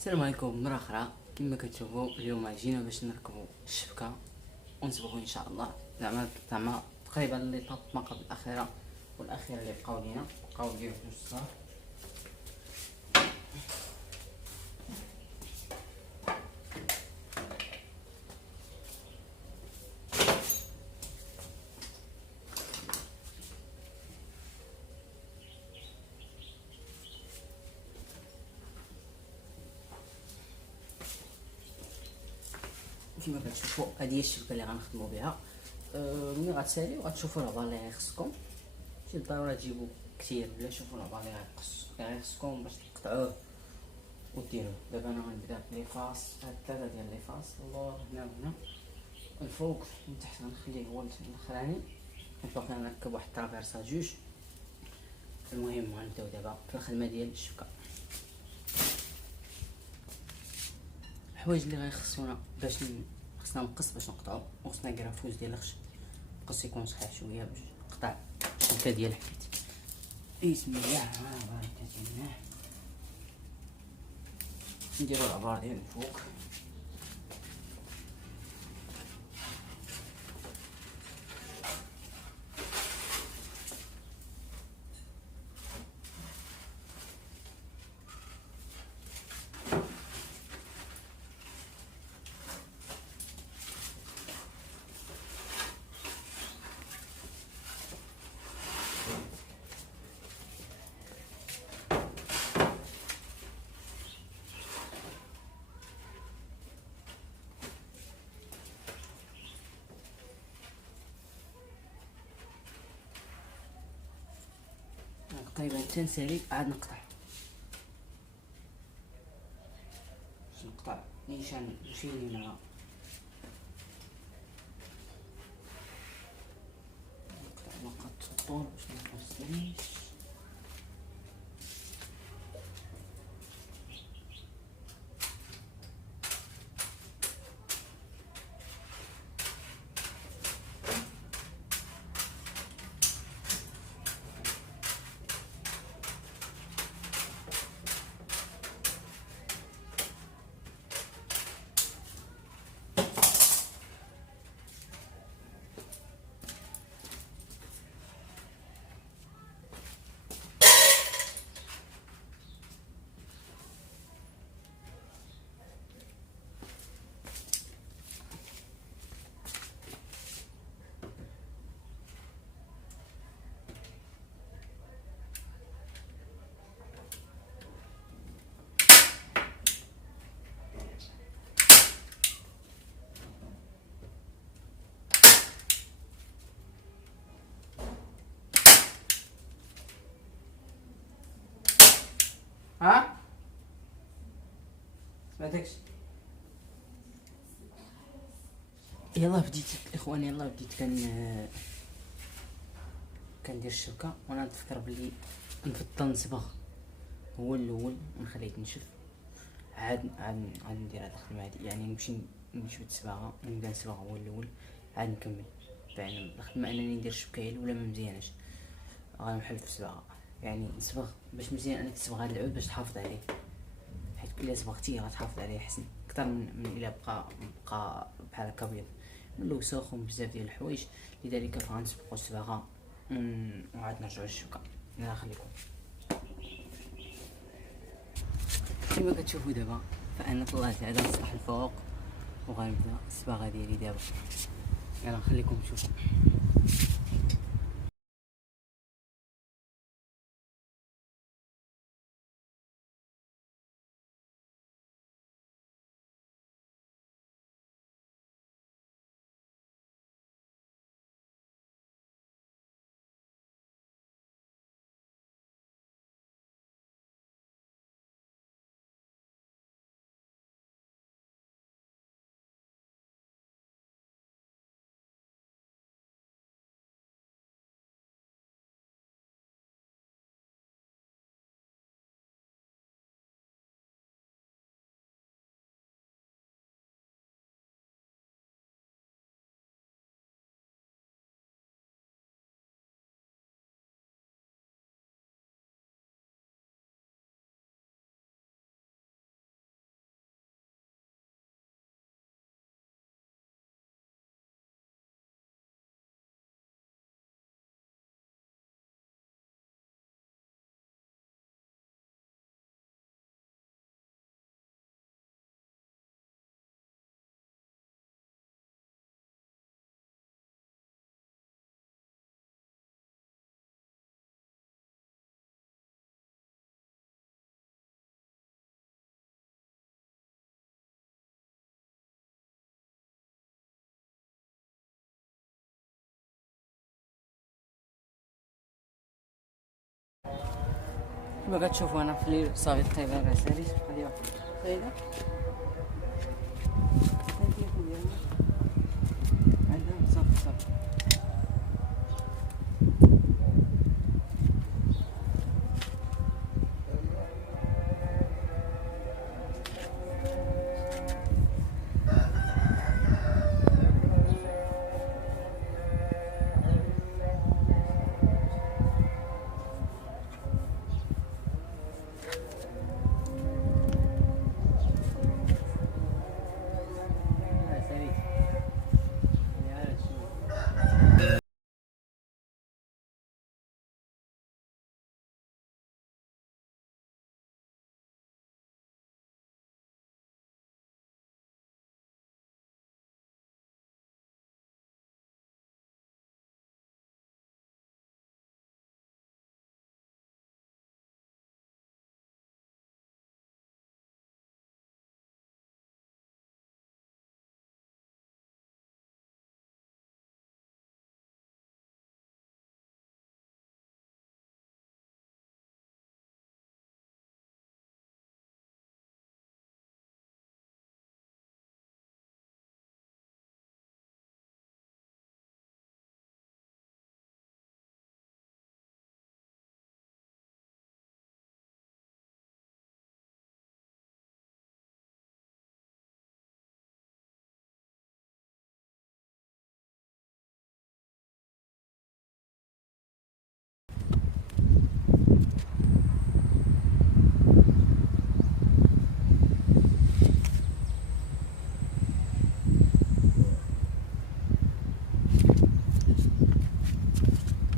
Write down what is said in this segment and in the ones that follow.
السلام عليكم مرة أخرى. كما كتشوفوا اليوم جينا باش نركبوا الشبكة ونصبغوا إن شاء الله. زعما تقريبا اللي طابت ما قبل الأخيرة والأخيرة اللي بقاو لينا جوج صغار. كما كتشوفوا هذه هي الشبكه اللي غنخدموا بها. ملي غتساليو غتشوفوا العبار اللي غيخصكم، ماشي بالضروره تجيبوا كثير ولا شوفوا العبار اللي غيخصكم باش تقطعوه وديروه. دابا انا غنبدا بليفاس، هاد ثلاثه ديال ليفاس، اللور هنا وهنا، الفوق من تحت غنخليه هو الاخراني، باقي غنركب واحد الترافيرسا جوج. المهم غنبداو دابا في الخدمه ديال الشبكه. الحوايج اللي غيخصونا باش خصنا مقص باش نقطعو، وخصنا كرافوز ديال الخشب، المقص يكون صحيح شويه باش نقطع الشبكه ديال الحديد. بسم الله بارك الله. نديرو العبار ديال الفوق، تقريبا تنسالي عاد نقطع باش نقطع نيشان نشيل هنا، نقطع نقط الطول باش ميخرجليش. ها سمعتكش؟ يلا بديت الاخوان، يلا بديت كندير الشبكه، وانا نتفكر بلي نفضل نصبغ هو الاول ونخليه ينشف، عاد ندير هاد الخدمه هادي، يعني نمشي نشد الصباغه ونبدا نصبغ هو الاول عاد نكمل. فعلا الخدمه انني ندير الشبكه هي الاولى ما مزياناش، غنحل في الصباغه، يعني نصبغ باش مزيان انك تصبغ هاد العود باش تحافظ عليه، حيت كل صبغتيه غتحافظ عليه احسن اكثر من الا بقى بحال هكا ابيض من الوسخ ومن بزاف ديال الحوايج. لذلك فغنسبقو الصباغه وعاد نرجعو للشبكه. الله يخليكم. كما كتشوفوا دابا فانا طلعت هذا السطح الفوق وغنبدا الصباغه ديالي دابا. يلا نخليكم تشوفوا. كما كتشوفوا انا في الليل صافي الطيبه راه ساليت بقى لي صايده عندها صافي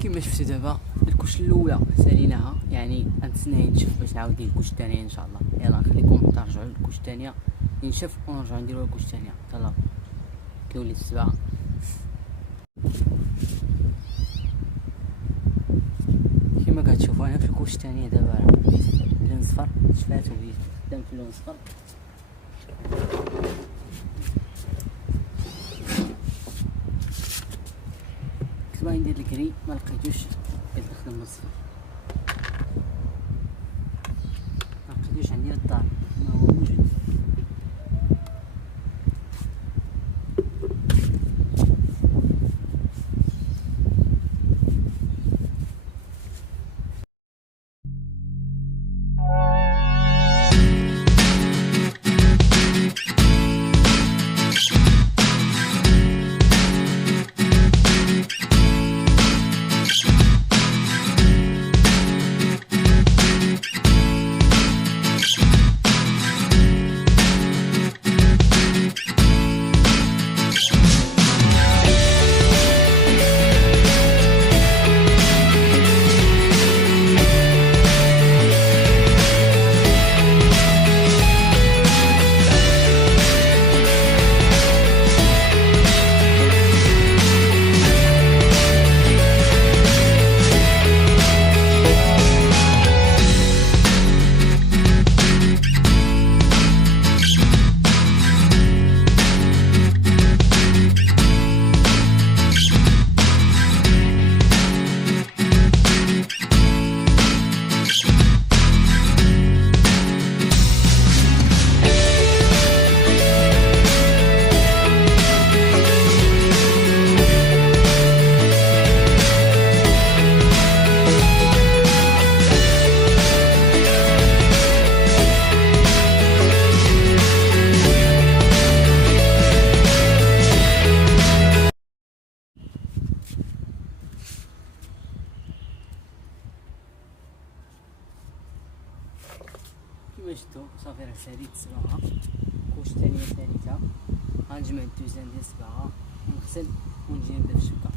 كما شفتوا دابا الكوش الاولى ساليناها، يعني غنتسنى ينشف باش نعاود ندير الكوش الثانيه ان شاء الله. يلا نخليكم ترجعوا للكوش الثانيه ينشف ونرجعوا نديروا الكوش الثانيه. يلا كيولي السبعه كما كتشوفوا انا في الكوش الثانيه دابا راه بديت اللون صفر شفات وبديت قدام في اللون صفر. باغي ندير الكري ما لقيتوش، بقيت نخدم بالصفر ما لقيتوش عندي للدار، ما هو موجود. كما شفتوا صافي راه ساليت السبعه، كوش ثانيه ثالثه. غنجمع الدوزان ديال السبعه ونغسل ونجي نبدا في الشبكه.